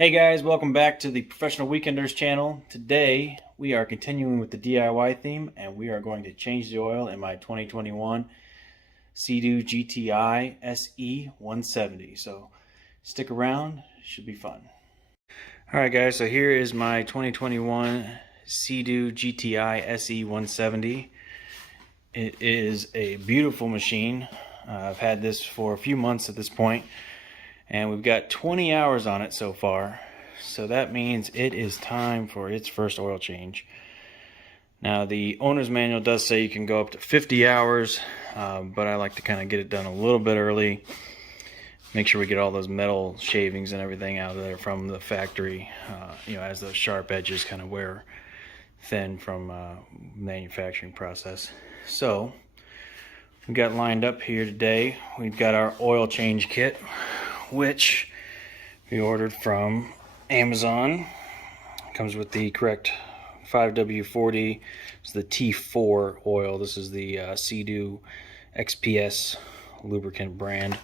Hey guys, welcome back to the Professional Weekenders channel. Today we are continuing with the DIY theme and we are going to change the oil in my 2021 SeaDoo GTI SE 170. So stick around, should be fun. Alright guys, so here is my 2021 SeaDoo GTI SE 170. It is a beautiful machine. I've had this for a few months at this point. And we've got 20 hours on it so far. So that means it is time for its first oil change. Now the owner's manual does say you can go up to 50 hours, but I like to kind of get it done a little bit early. Make sure we get all those metal shavings and everything out of there from the factory, as those sharp edges kind of wear thin from manufacturing process. So we got lined up here today. We've got our oil change kit, which we ordered from Amazon. It comes with the correct 5W40. It's the T4 oil. This is the SeaDoo XPS lubricant brand.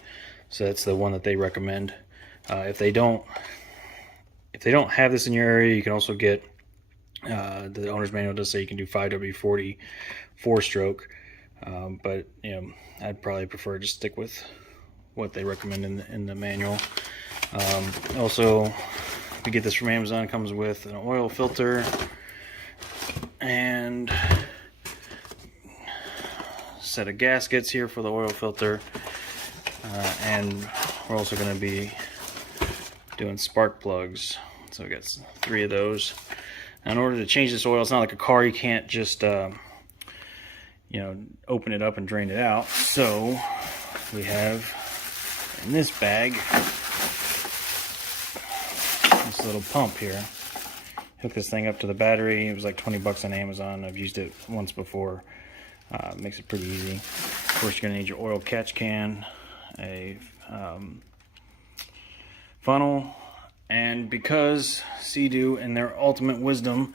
So that's the one that they recommend. If they don't have this in your area, you can also get the owner's manual does say you can do 5W40 4-stroke, but I'd probably prefer to stick with what they recommend in the manual. Also, we get this from Amazon. It comes with an oil filter and a set of gaskets here for the oil filter, and we're also going to be doing spark plugs. So we got 3 of those. Now, in order to change this oil, it's not like a car. You can't just open it up and drain it out. So we have in this bag this little pump here. Hook this thing up to the battery. It was like 20 bucks on Amazon. I've used it once before. Makes it pretty easy. Of course, you're gonna need your oil catch can, a funnel, and because SeaDoo in their ultimate wisdom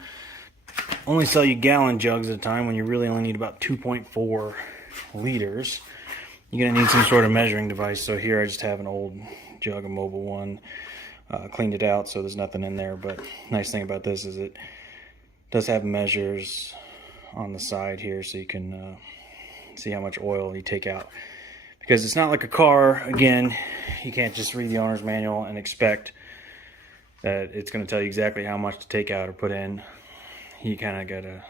only sell you gallon jugs at a time when you really only need about 2.4 liters, you're going to need some sort of measuring device. So here I just have an old jug, a mobile one. Cleaned it out so there's nothing in there, but nice thing about this is it does have measures on the side here so you can see how much oil you take out. Because it's not like a car. Again, you can't just read the owner's manual and expect that it's going to tell you exactly how much to take out or put in. You kind of got to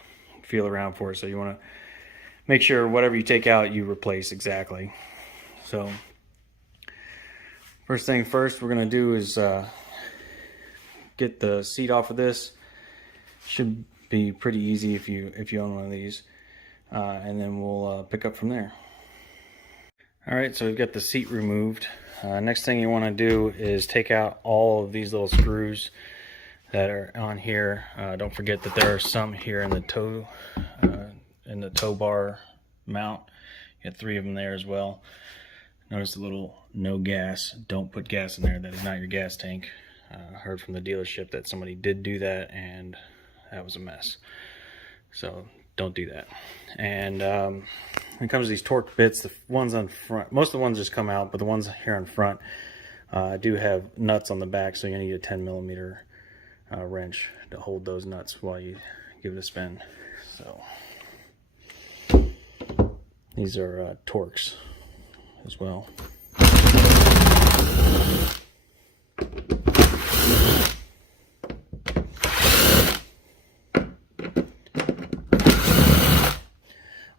feel around for it, so you want to make sure whatever you take out you replace exactly. So first thing first we're going to do is get the seat off of this. Should be pretty easy if you own one of these, and then we'll pick up from there. Alright, so we've got the seat removed. Next thing you want to do is take out all of these little screws that are on here. Don't forget that there are some here in the tow bar mount. You got 3 of them there as well. Notice the little no gas. Don't put gas in there. That is not your gas tank. I heard from the dealership that somebody did do that and that was a mess. So don't do that. And when it comes to these torque bits, the ones on front, most of the ones just come out, but the ones here on front do have nuts on the back, so you need a 10mm wrench to hold those nuts while you give it a spin. So these are Torx as well.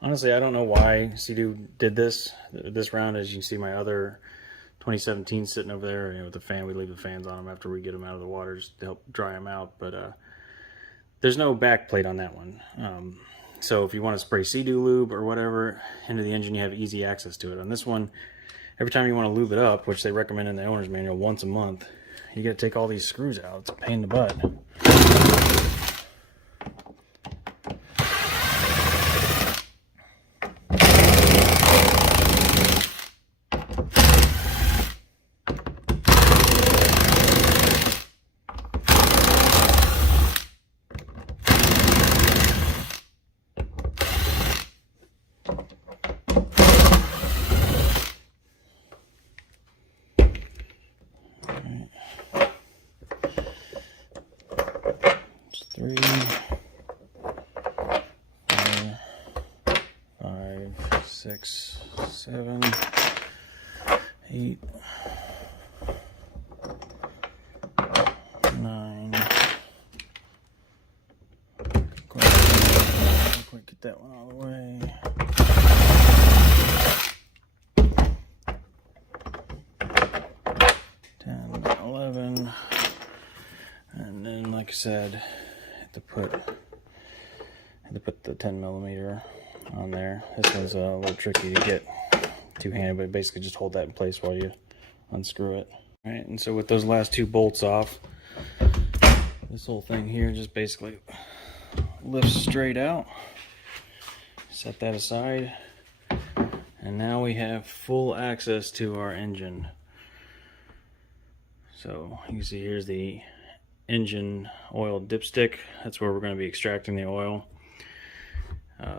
Honestly, I don't know why SeaDoo did this round. As you can see, my other 2017 sitting over there, with the fan. We leave the fans on them after we get them out of the water just to help dry them out. But there's no back plate on that one. So if you want to spray SeaDoo lube or whatever into the engine, you have easy access to it. On this one, every time you want to lube it up, which they recommend in the owner's manual once a month, you got to take all these screws out. It's a pain in the butt. 7, 8, 9. Quite get that one all the way. 10, 11, and then, like I said, I had to put the 10 millimeter on there. This one's a little tricky to get two-handed, but basically just hold that in place while you unscrew it. All right, and so with those last 2 bolts off, this whole thing here just basically lifts straight out. Set that aside, and now we have full access to our engine. So you can see here's the engine oil dipstick. That's where we're going to be extracting the oil.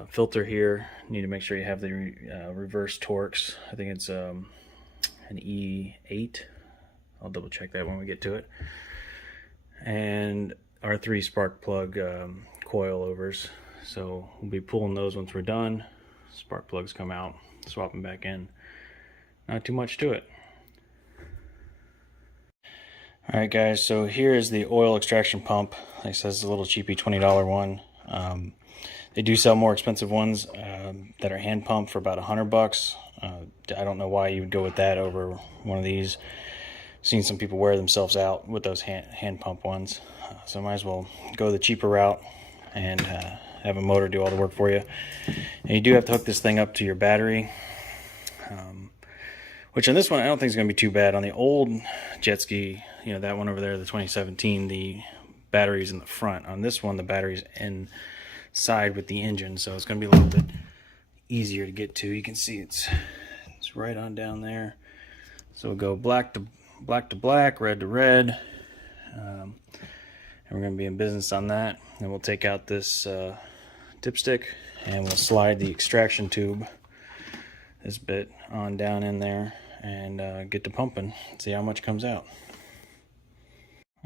Filter here, need to make sure you have the reverse Torx. I think it's an E8. I'll double check that when we get to it. And our 3 spark plug coilovers. So we'll be pulling those once we're done. Spark plugs come out, swap them back in. Not too much to it. Alright guys, so here is the oil extraction pump. Like I said, it's a little cheapy $20 one. They do sell more expensive ones that are hand pumped for about $100. I don't know why you would go with that over one of these. Seen some people wear themselves out with those hand pump ones. So might as well go the cheaper route and have a motor do all the work for you. And you do have to hook this thing up to your battery. Which on this one I don't think is going to be too bad. On the old jet ski, you know, that one over there, the 2017, the battery's in the front. On this one, the battery's inside with the engine, so it's going to be a little bit easier to get to. You can see it's right on down there. So we'll go black to black, red to red, and we're going to be in business on that. And we'll take out this dipstick and we'll slide the extraction tube, this bit, on down in there and get to pumping, see how much comes out.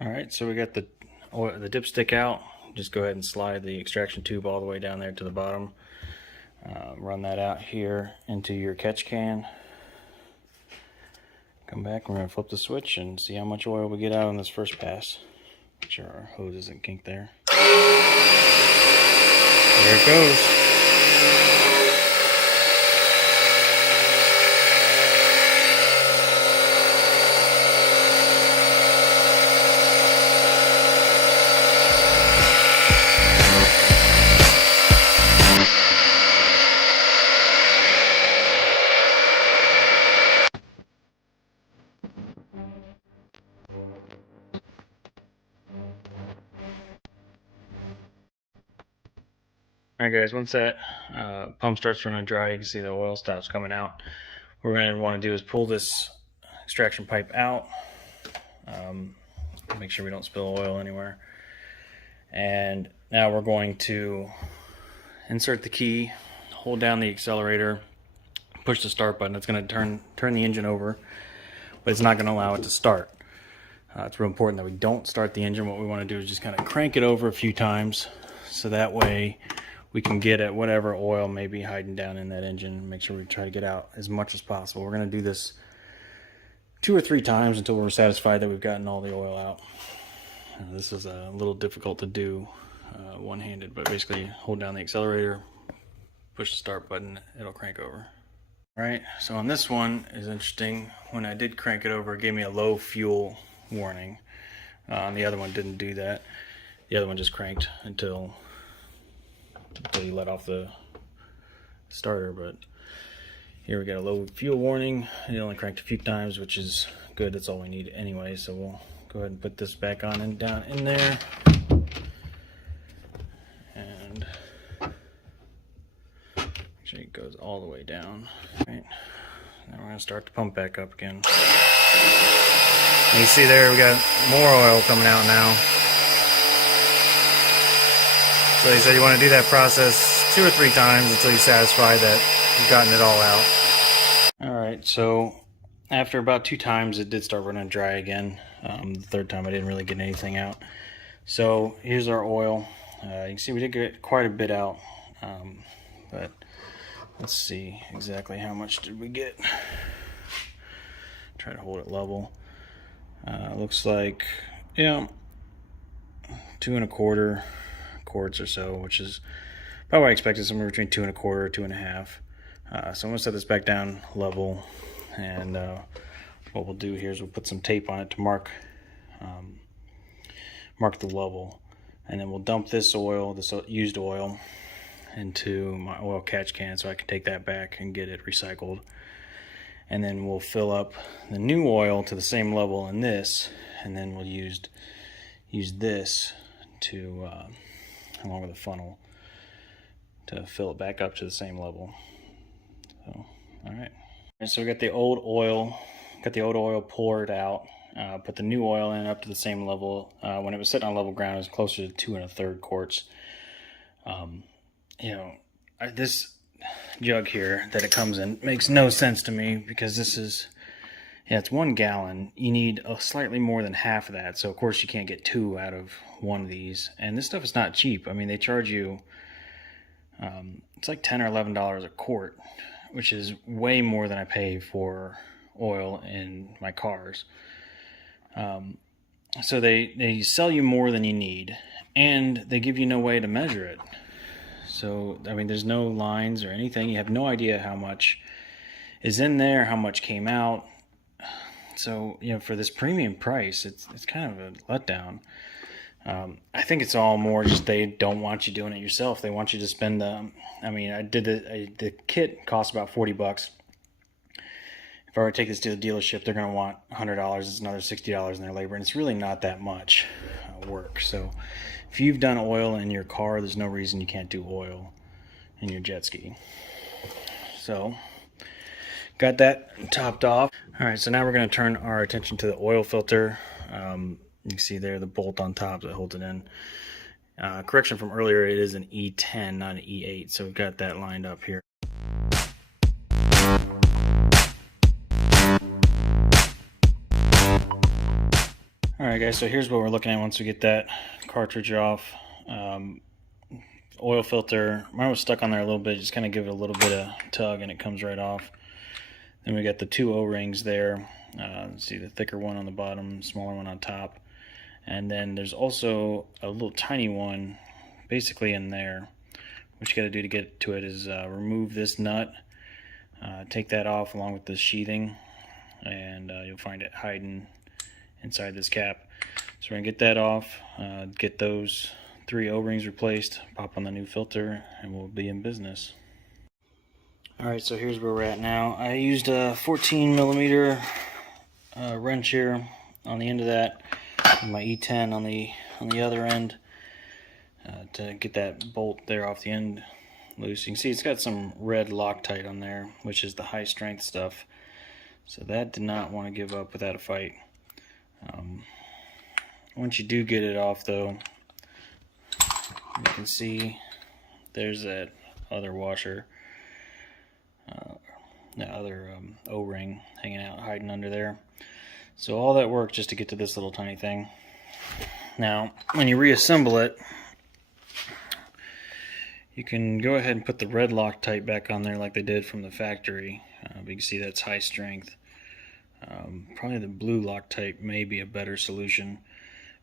Alright, so we got the dipstick out. Just go ahead and slide the extraction tube all the way down there to the bottom. Run that out here into your catch can. Come back, we're going to flip the switch and see how much oil we get out on this first pass. Make sure our hose isn't kinked there. There it goes. Alright guys, once that pump starts running dry, you can see the oil stops coming out. What we're going to want to do is pull this extraction pipe out. Make sure we don't spill oil anywhere. And now we're going to insert the key, hold down the accelerator, push the start button. It's going to turn the engine over, but it's not going to allow it to start. It's real important that we don't start the engine. What we want to do is just kind of crank it over a few times, so that way we can get at whatever oil may be hiding down in that engine. Make sure we try to get out as much as possible. We're going to do this 2 or 3 times until we're satisfied that we've gotten all the oil out. This is a little difficult to do one-handed, but basically hold down the accelerator, push the start button, it'll crank over. Alright, so on this one is interesting. When I did crank it over, it gave me a low fuel warning. On the other one didn't do that. The other one just cranked until you let off the starter, but here we got a low fuel warning. It only cranked a few times, which is good. That's all we need anyway. So we'll go ahead and put this back on and down in there, and make sure it goes all the way down. All right, now we're gonna start the pump back up again. And you see there we got more oil coming out now. So he said you want to do that process 2 or 3 times until you're satisfied that you've gotten it all out. Alright, so after about 2 times it did start running dry again. The 3rd time I didn't really get anything out. So here's our oil. You can see we did get quite a bit out, but Let's see exactly how much did we get. Try to hold it level. Looks like, yeah, 2 1/4 quarts or so, which is about what I expected, somewhere between 2 1/4 2.5. So I'm gonna set this back down level, and what we'll do here is we'll put some tape on it to mark the level, and then we'll dump this oil, this used oil, into my oil catch can so I can take that back and get it recycled. And then we'll fill up the new oil to the same level in this, and then we'll use this to along with a funnel to fill it back up to the same level. So, all right. And so we got the old oil poured out, put the new oil in up to the same level. When it was sitting on level ground, it was closer to 2 1/3 quarts. You know, this jug here that it comes in makes no sense to me, because this is, yeah, it's 1 gallon. You need slightly more than half of that. So of course you can't get 2 out of one of these. And this stuff is not cheap. I mean, they charge you, it's like $10 or $11 a quart, which is way more than I pay for oil in my cars. So they sell you more than you need, and they give you no way to measure it. So, I mean, there's no lines or anything. You have no idea how much is in there, how much came out. So, you know, for this premium price, it's kind of a letdown. I think it's all more just they don't want you doing it yourself. They want you to spend, I mean, the kit costs about $40. If I were to take this to the dealership, they're going to want $100. It's another $60 in their labor, and it's really not that much work. So if you've done oil in your car, there's no reason you can't do oil in your jet ski. So got that topped off. All right, so now we're going to turn our attention to the oil filter. You can see there the bolt on top that holds it in. Correction from earlier, it is an E10, not an E8, so we've got that lined up here. Alright guys, so here's what we're looking at once we get that cartridge off. Oil filter, mine was stuck on there a little bit, just kind of give it a little bit of tug and it comes right off. Then we got the 2 O-rings there. See the thicker one on the bottom, smaller one on top. And then there's also a little tiny one basically in there. What you got to do to get to it is remove this nut, take that off along with the sheathing, and you'll find it hiding inside this cap. So we're going to get that off, get those 3 O-rings replaced, pop on the new filter, and we'll be in business. Alright, so here's where we're at now. I used a 14mm wrench here on the end of that, and my E10 on the other end, to get that bolt there off the end loose. You can see it's got some red Loctite on there, which is the high strength stuff. So that did not want to give up without a fight. Once you do get it off though, you can see there's that other washer, the other O-ring hanging out, hiding under there. So all that work just to get to this little tiny thing. Now when you reassemble it, you can go ahead and put the red Loctite back on there like they did from the factory. But you can see that's high strength. Probably the blue Loctite may be a better solution,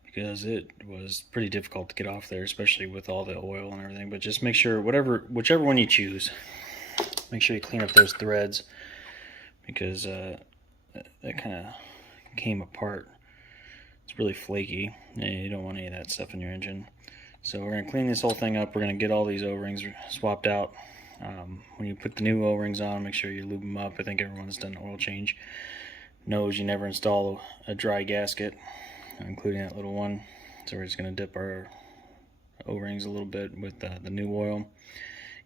because it was pretty difficult to get off there, especially with all the oil and everything. But just make sure, whichever one you choose, make sure you clean up those threads, because that kind of came apart. It's really flaky, and you don't want any of that stuff in your engine. So we're going to clean this whole thing up. We're going to get all these O-rings swapped out. When you put the new O-rings on, make sure you lube them up. I think everyone's done an oil change knows you never install a dry gasket, including that little one. So we're just going to dip our O-rings a little bit with the new oil,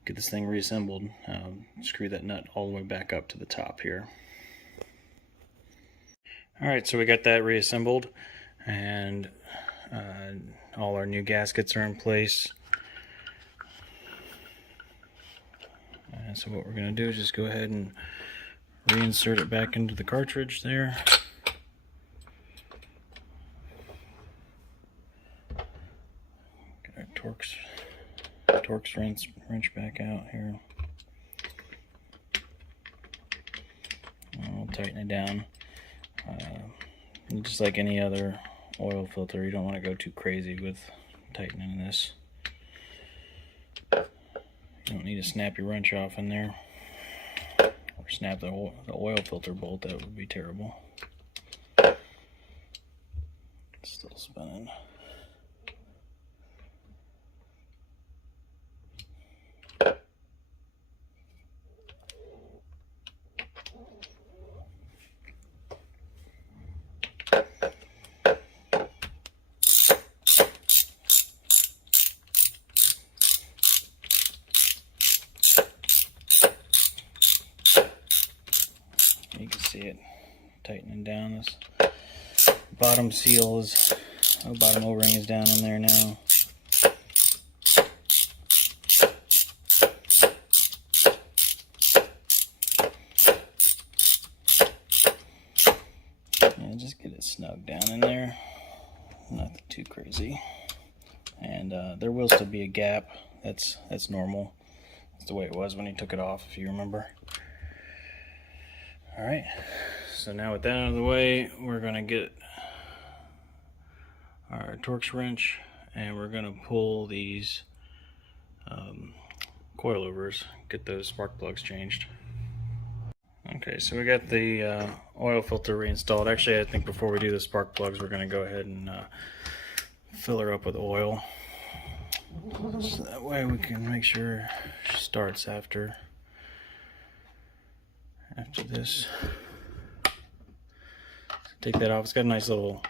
get this thing reassembled, screw that nut all the way back up to the top here. Alright, so we got that reassembled, and all our new gaskets are in place. And so what we're going to do is just go ahead and reinsert it back into the cartridge there. Get our Torx wrench back out here. tighten it down. Just like any other oil filter, you don't want to go too crazy with tightening this. You don't need to snap your wrench off in there, or snap the oil filter bolt. That would be terrible. It's still spinning. You can see it tightening down. This bottom seal is, bottom O-ring is down in there now. Yeah, just get it snug down in there. Nothing too crazy. And there will still be a gap. That's normal. That's the way it was when he took it off, if you remember. Alright, so now with that out of the way, we're going to get our Torx wrench and we're going to pull these coilovers, get those spark plugs changed. Okay, so we got the oil filter reinstalled. Actually, I think before we do the spark plugs, we're going to go ahead and fill her up with oil. So that way we can make sure she starts after this. Take that off. It's got a nice little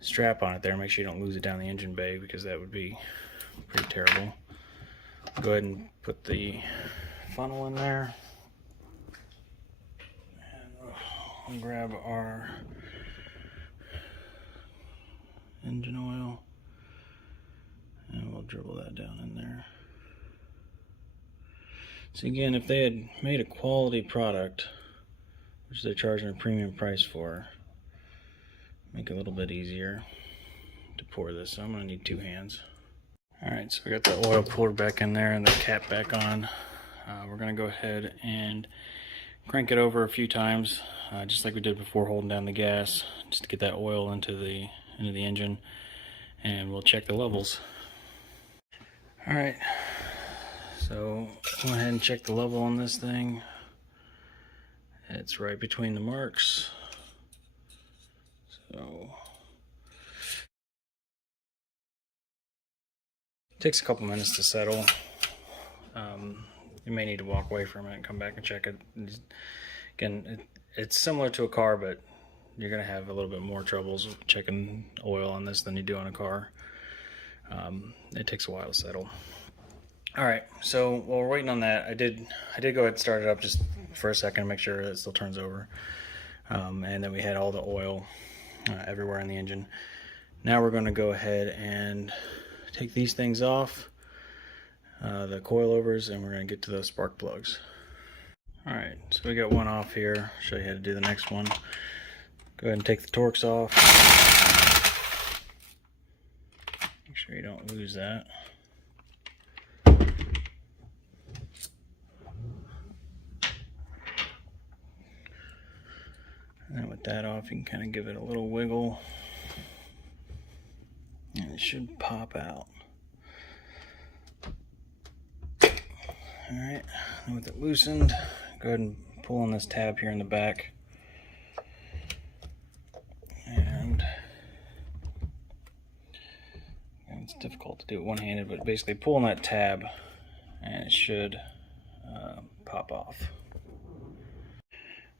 strap on it there. Make sure you don't lose it down the engine bay, because that would be pretty terrible. Go ahead and put the funnel in there. And we'll grab our engine oil and we'll dribble that down in there. So again, if they had made a quality product, which they're charging a premium price for, make it a little bit easier to pour this. So I'm going to need 2 hands. Alright, so we got the oil poured back in there and the cap back on. We're going to go ahead and crank it over a few times, just like we did before, holding down the gas, just to get that oil into the engine, and we'll check the levels. Alright. So go ahead and check the level on this thing. It's right between the marks. So it takes a couple minutes to settle. You may need to walk away from it and come back and check it. Again, it's similar to a car, but you're going to have a little bit more troubles checking oil on this than you do on a car. It takes a while to settle. Alright, so while we're waiting on that, I did go ahead and start it up just for a second to make sure it still turns over. And then we had all the oil everywhere in the engine. Now we're going to go ahead and take these things off, the coilovers, and we're going to get to those spark plugs. Alright, so we got one off here. I'll show you how to do the next one. Go ahead and take the Torx off. Make sure you don't lose that. And then with that off, you can kind of give it a little wiggle, and it should pop out. Alright, and with it loosened, go ahead and pull on this tab here in the back. And it's difficult to do it one-handed, but basically pull on that tab and it should pop off.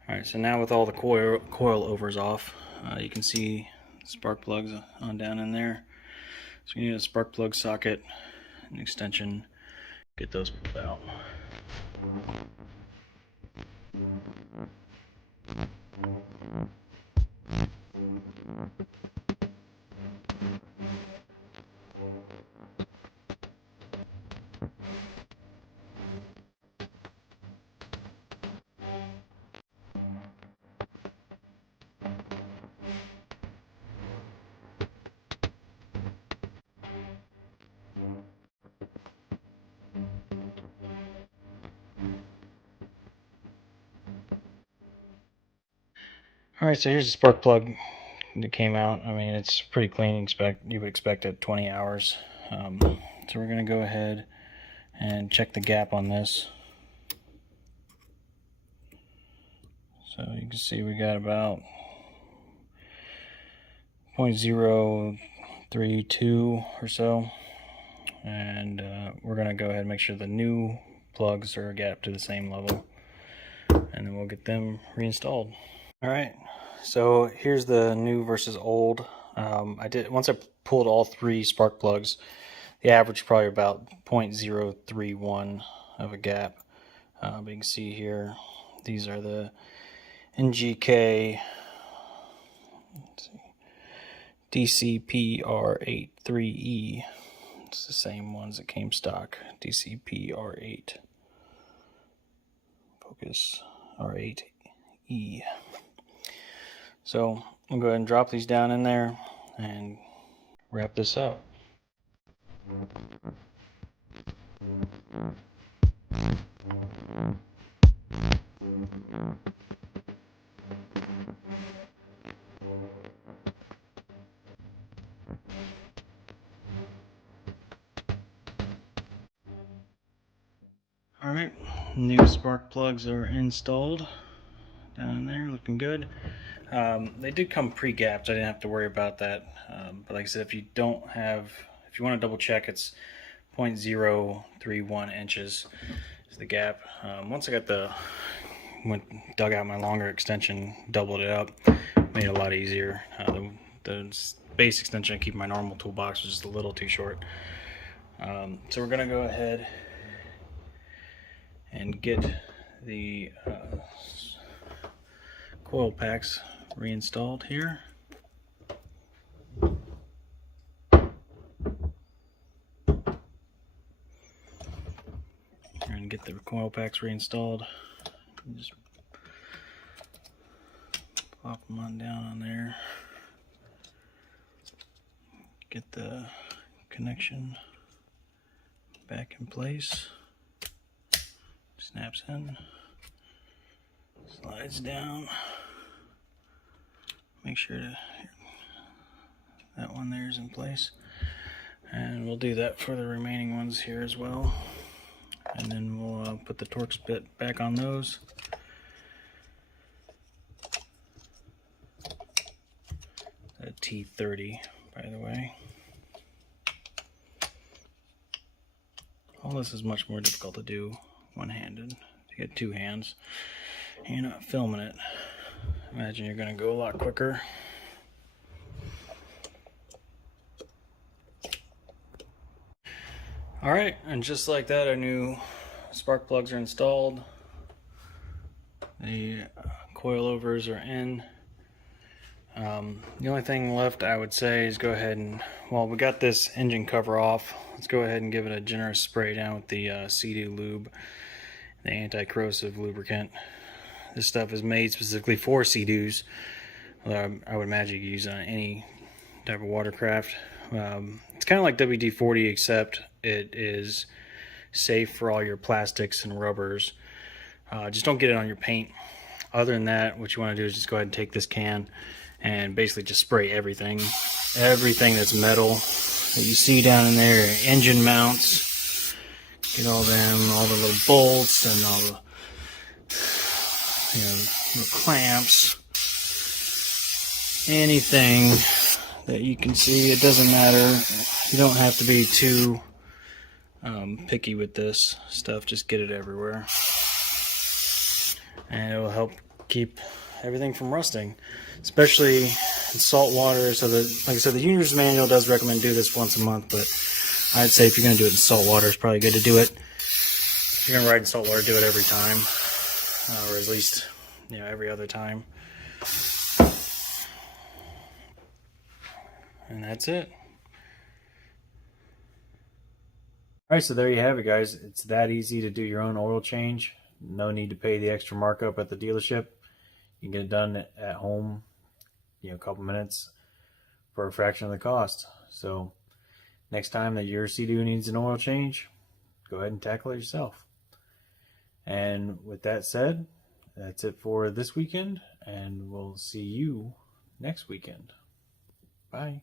Alright, so now with all the coil overs off, you can see spark plugs on down in there. So you need a spark plug socket, an extension, get those pulled out. Alright, so here's the spark plug that came out. I mean, it's pretty clean. You would expect at 20 hours. So we're going to go ahead and check the gap on this. So you can see we got about 0.032 or so. And we're going to go ahead and make sure the new plugs are gapped to the same level. And then we'll get them reinstalled. Alright, so here's the new versus old. Once I pulled all three spark plugs, the average probably about 0.031 of a gap. But you can see here, these are the NGK DCPR83E. It's the same ones that came stock. DCPR8. Focus R8E. So I'll go ahead and drop these down in there and wrap this up. Alright, new spark plugs are installed down there, looking good. They did come pre-gapped, I didn't have to worry about that. But like I said, if you want to double check, it's 0.031 inches is the gap. Once I got dug out my longer extension, doubled it up, made it a lot easier. The base extension I keep in my normal toolbox was just a little too short. So we're gonna go ahead and get the coil packs reinstalled here. And get the coil packs reinstalled. Just plop them on down on there. Get the connection back in place. Snaps in, slides down. Make sure that one there is in place, and we'll do that for the remaining ones here as well. And then we'll put the Torx bit back on those. A T30, by the way. All this is much more difficult to do one-handed. If you get two hands and you're not filming it, imagine you're going to go a lot quicker. Alright, and just like that, our new spark plugs are installed. The coilovers are in. The only thing left, I would say, is go ahead and, well, we got this engine cover off. Let's go ahead and give it a generous spray down with the SeaDoo lube, the anti-corrosive lubricant. This stuff is made specifically for SeaDoos. I would imagine you could use it on any type of watercraft. It's kind of like WD-40, except it is safe for all your plastics and rubbers. Just don't get it on your paint. Other than that, what you want to do is just go ahead and take this can and basically just spray everything that's metal that you see down in there. Engine mounts, get all the little bolts and all the little clamps, anything that you can see. It doesn't matter. You don't have to be too picky with this stuff. Just get it everywhere, and it will help keep everything from rusting, especially in salt water. So that, like I said, the user's manual does recommend do this once a month, but I'd say if you're going to do it in salt water, it's probably good to do it. If you're going to ride in salt water, do it every time, or at least every other time. And that's it. Alright, so there you have it, guys. It's that easy to do your own oil change. No need to pay the extra markup at the dealership. You can get it done at home, a couple minutes for a fraction of the cost. So next time that your SeaDoo needs an oil change, go ahead and tackle it yourself. And with that said, that's it for this weekend, and we'll see you next weekend. Bye.